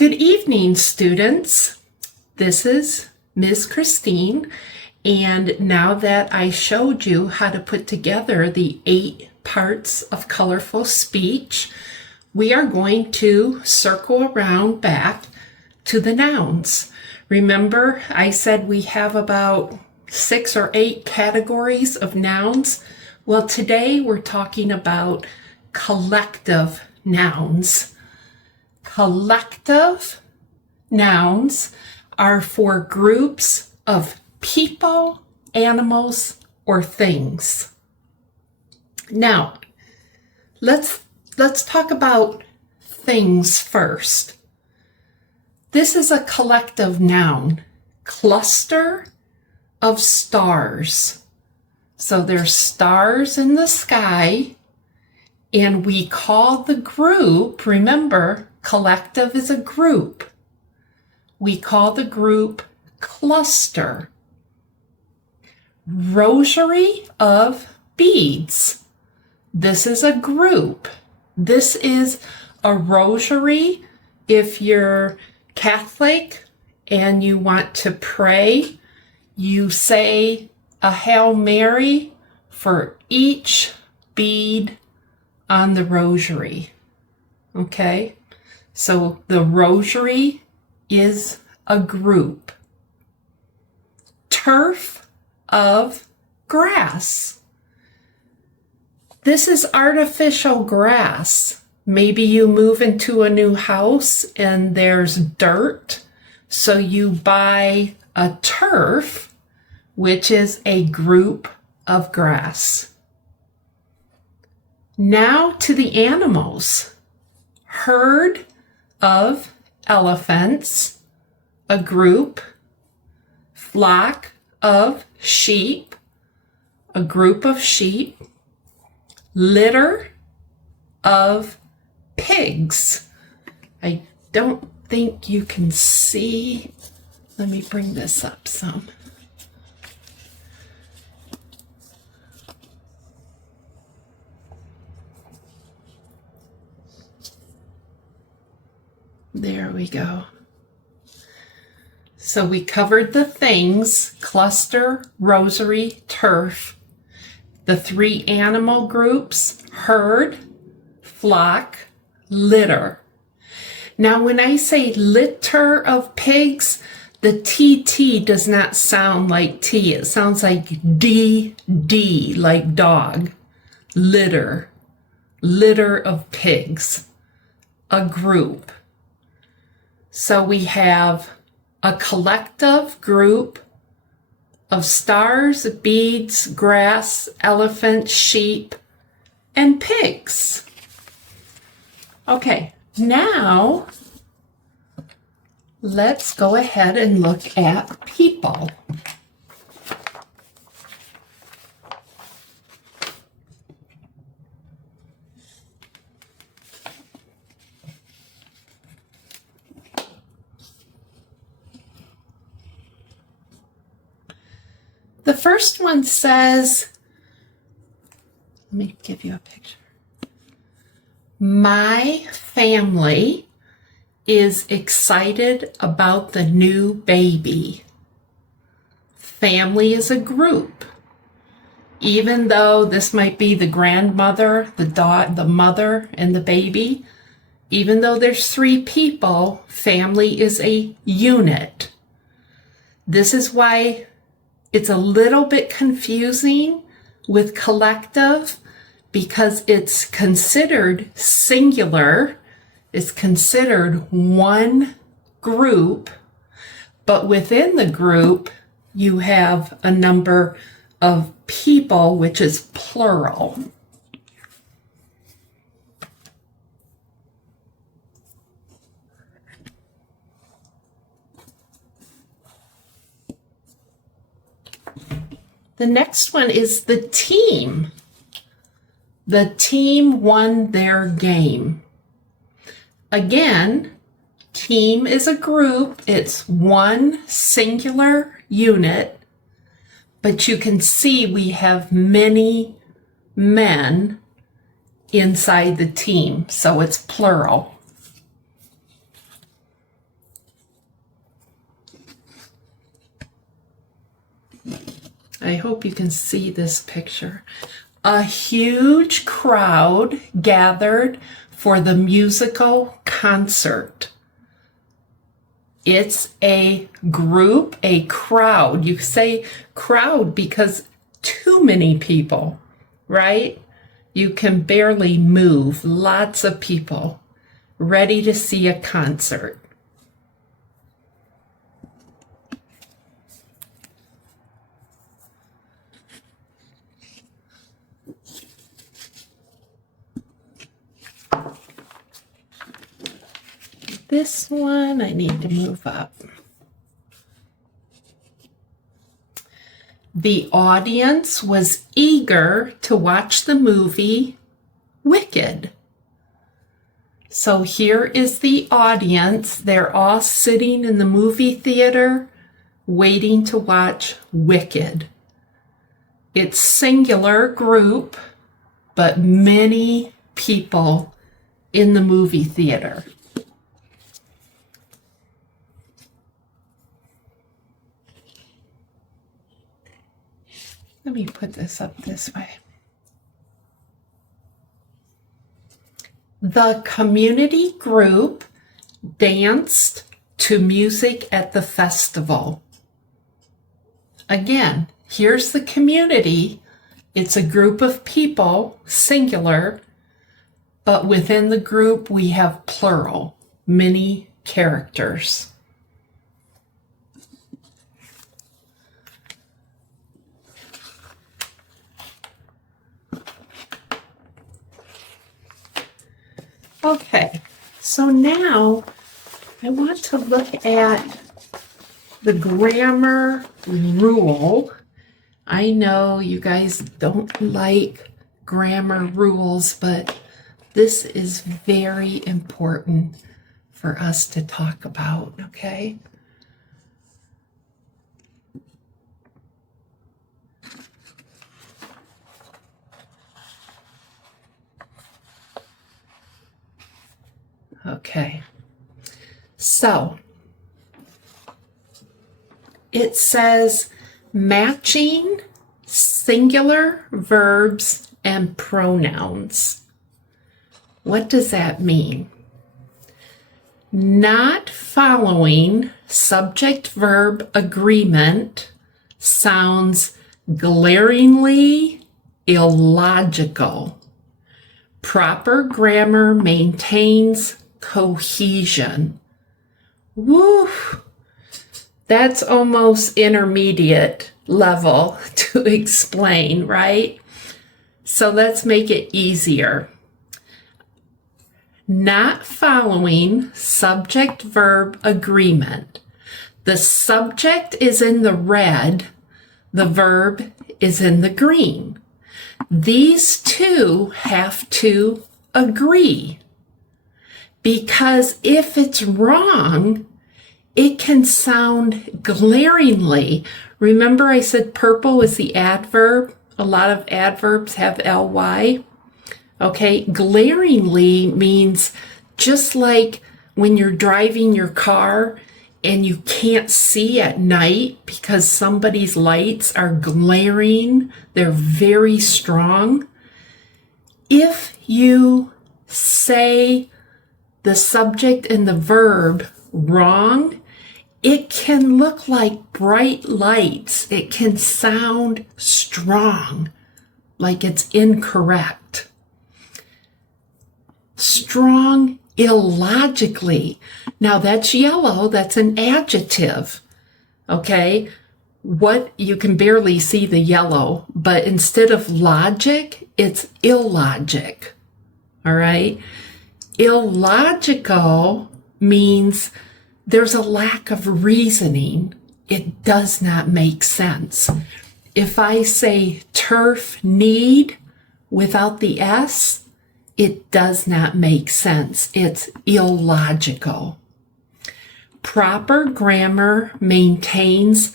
Good evening, students. This is Ms. Christine, and now that I showed you how to put together the 8 parts of colorful speech, we are going to circle around back to the nouns. Remember, I said we have about 6 or 8 categories of nouns. Well, today we're talking about collective nouns. Collective nouns are for groups of people, animals, or things. Now, let's talk about things first. This is a collective noun, cluster of stars. So there's stars in the sky, and we call the group, remember, collective is a group. We call the group cluster. Rosary of beads. This is a group. This is a rosary. If you're Catholic and you want to pray, you say a Hail Mary for each bead on the rosary. Okay? So the rosary is a group. Turf of grass. This is artificial grass. Maybe you move into a new house and there's dirt, so you buy a turf, which is a group of grass. Now to the animals. Herd of elephants, a group. Flock of sheep, a group of sheep. Litter of pigs. I don't think you can see. Let me bring this up some. There we go. So we covered the things, cluster, rosary, turf. The 3 animal groups, herd, flock, litter. Now when I say litter of pigs, the TT does not sound like T. It sounds like DD, like dog. Litter. Litter of pigs. A group. So we have a collective group of stars, beads, grass, elephant, sheep, and pigs. Okay, now let's go ahead and look at people. The first one says, let me give you a picture. My family is excited about the new baby. Family is a group. Even though this might be the grandmother, the mother, and the baby, even though there's 3 people, family is a unit. This is why it's a little bit confusing with collective, because it's considered singular. It's considered one group, but within the group, you have a number of people, which is plural. The next one is the team. The team won their game. Again, team is a group. It's one singular unit, but you can see we have many men inside the team, so it's plural. I hope you can see this picture. A huge crowd gathered for the musical concert. It's a group, a crowd. You say crowd because too many people, right? You can barely move. Lots of people ready to see a concert. This one I need to move up. The audience was eager to watch the movie Wicked. So here is the audience. They're all sitting in the movie theater waiting to watch Wicked. It's singular group, but many people in the movie theater. Let me put this up this way. The community group danced to music at the festival. Again, here's the community. It's a group of people, singular, but within the group we have plural, many characters. Okay, so now I want to look at the grammar rule. I know you guys don't like grammar rules, but this is very important for us to talk about, okay? Okay, so it says matching singular verbs and pronouns. What does that mean? Not following subject-verb agreement sounds glaringly illogical. Proper grammar maintains cohesion. Woo! That's almost intermediate level to explain, right? So let's make it easier. Not following subject-verb agreement. The subject is in the red, the verb is in the green. These two have to agree. Because if it's wrong, it can sound glaringly. Remember I said purple is the adverb? A lot of adverbs have ly. Okay, glaringly means just like when you're driving your car and you can't see at night because somebody's lights are glaring, they're very strong. If you say the subject and the verb wrong, it can look like bright lights. It can sound strong, like it's incorrect. Strong illogically. Now that's yellow, that's an adjective, okay? What, you can barely see the yellow, but instead of logic, it's illogic, all right? Illogical means there's a lack of reasoning. It does not make sense. If I say turf need without the S, it does not make sense. It's illogical. Proper grammar maintains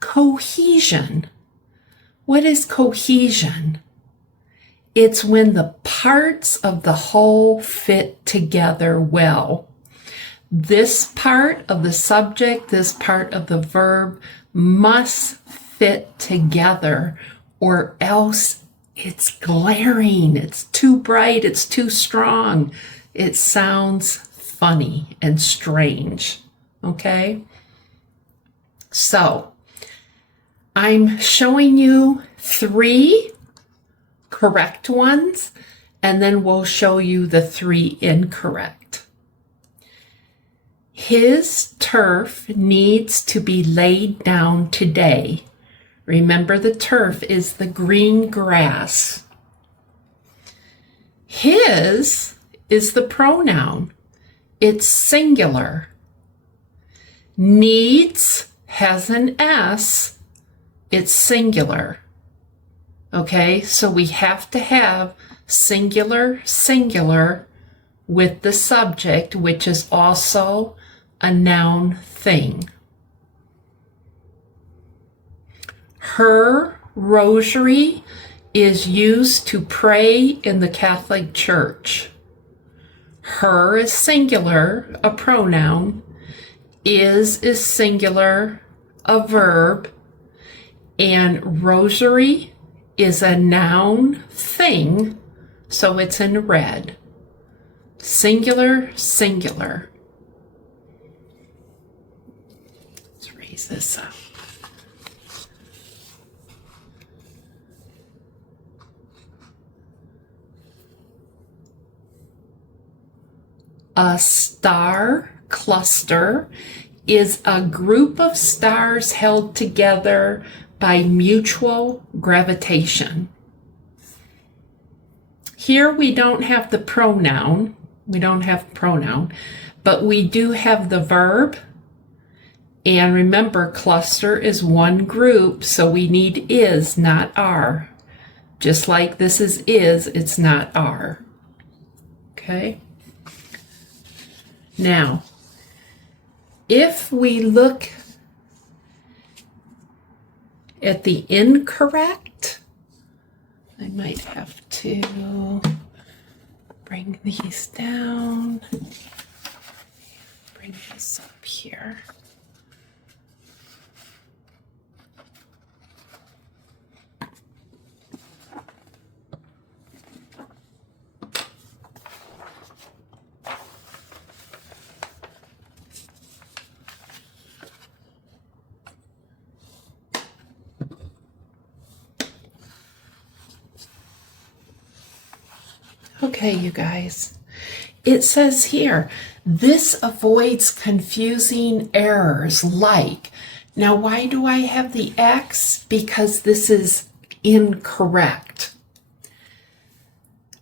cohesion. What is cohesion? It's when the parts of the whole fit together well. This part of the subject, this part of the verb must fit together, or else it's glaring, it's too bright, it's too strong. It sounds funny and strange, okay? So, I'm showing you 3 correct ones, and then we'll show you the 3 incorrect. His turf needs to be laid down today. Remember, the turf is the green grass. His is the pronoun. It's singular. Needs has an S. It's singular. Okay, so we have to have singular, singular with the subject, which is also a noun thing. Her rosary is used to pray in the Catholic Church. Her is singular, a pronoun. Is singular, a verb. And rosary is a noun thing, so it's in red. Singular, singular. Let's raise this up. A star cluster is a group of stars held together by mutual gravitation. Here we don't have the pronoun. We don't have pronoun, but we do have the verb. And remember, cluster is one group, so we need is, not are. Just like this is, it's not are. Okay? Now, if we look at the incorrect, I might have to bring these down, bring this up here. Okay, you guys, it says here, this avoids confusing errors like, now why do I have the X? Because this is incorrect.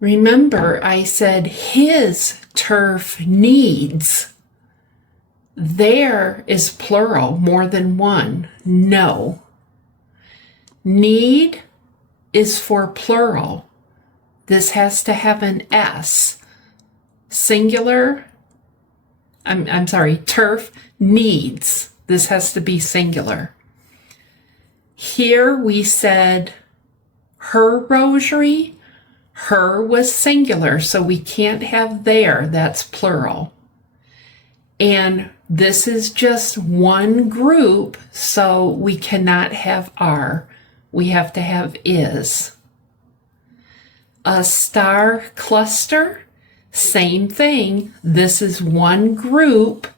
Remember, I said his turf needs. There is plural, more than one. No. Need is for plural. This has to have an S. Singular, I'm sorry, turf needs. This has to be singular. Here we said her rosary. Her was singular, so we can't have there. That's plural. And this is just one group, so we cannot have are. We have to have is. A star cluster, same thing. This is one group.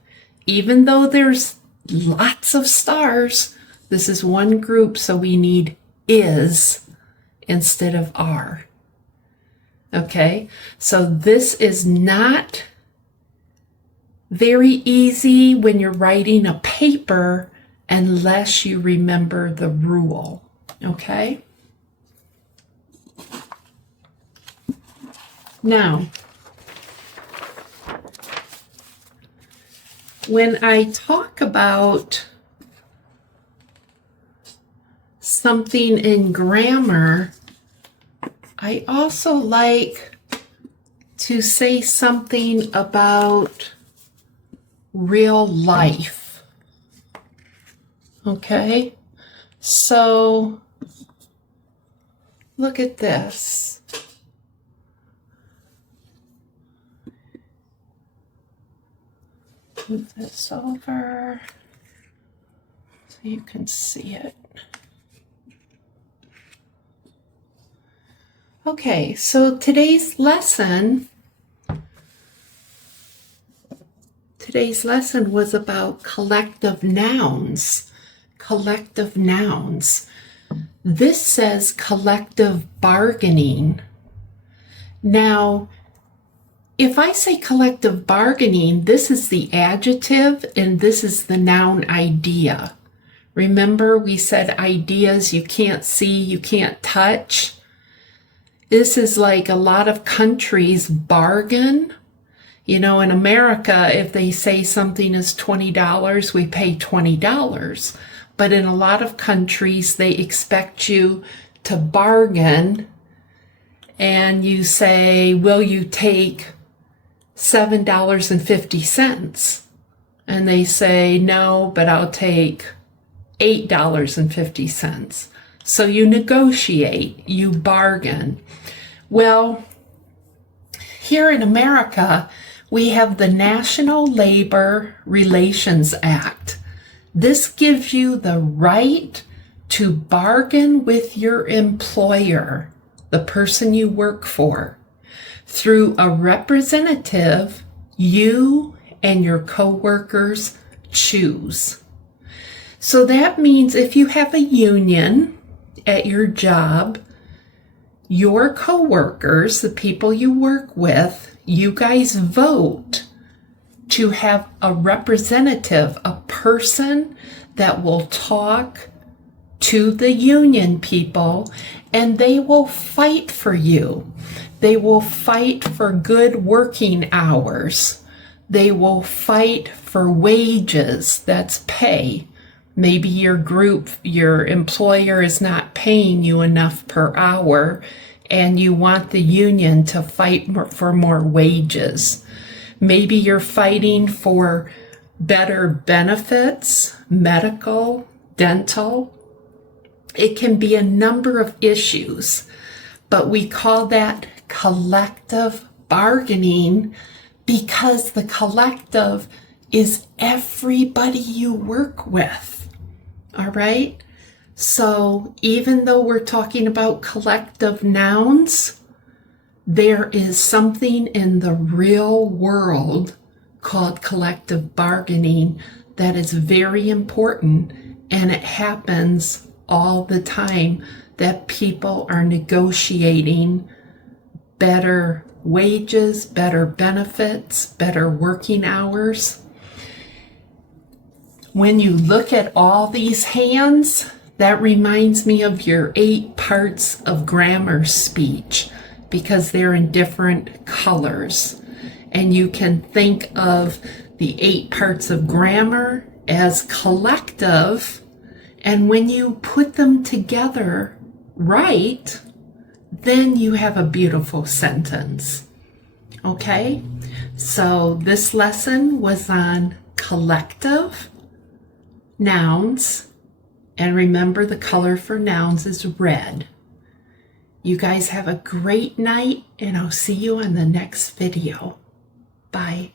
Even though there's lots of stars, this is one group, so we need is instead of are. Okay, so this is not very easy when you're writing a paper unless you remember the rule. Okay? Now, when I talk about something in grammar, I also like to say something about real life. Okay? So, look at this. Move this over so you can see it. Okay, so today's lesson was about collective nouns. Collective nouns. This says collective bargaining. Now, if I say collective bargaining, this is the adjective and this is the noun idea. Remember, we said ideas you can't see, you can't touch. This is like a lot of countries bargain. You know, in America, if they say something is $20, we pay $20. But in a lot of countries, they expect you to bargain and you say, will you take $7.50? And they say, no, but I'll take $8.50. So you negotiate, you bargain. Well, here in America, we have the National Labor Relations Act. This gives you the right to bargain with your employer, the person you work for, through a representative you and your coworkers choose. So that means if you have a union at your job, your coworkers, the people you work with, you guys vote to have a representative, a person that will talk to the union people, and they will fight for you. They will fight for good working hours. They will fight for wages, that's pay. Maybe your employer is not paying you enough per hour, and you want the union to fight for more wages. Maybe you're fighting for better benefits, medical, dental. It can be a number of issues, but we call that collective bargaining because the collective is everybody you work with. All right? So even though we're talking about collective nouns, there is something in the real world called collective bargaining that is very important, and it happens all the time that people are negotiating better wages, better benefits, better working hours. When you look at all these hands, that reminds me of your 8 parts of grammar speech because they're in different colors. And you can think of the 8 parts of grammar as collective. And when you put them together right, then you have a beautiful sentence. Okay? So this lesson was on collective nouns. And remember, the color for nouns is red. You guys have a great night, and I'll see you on the next video. Bye.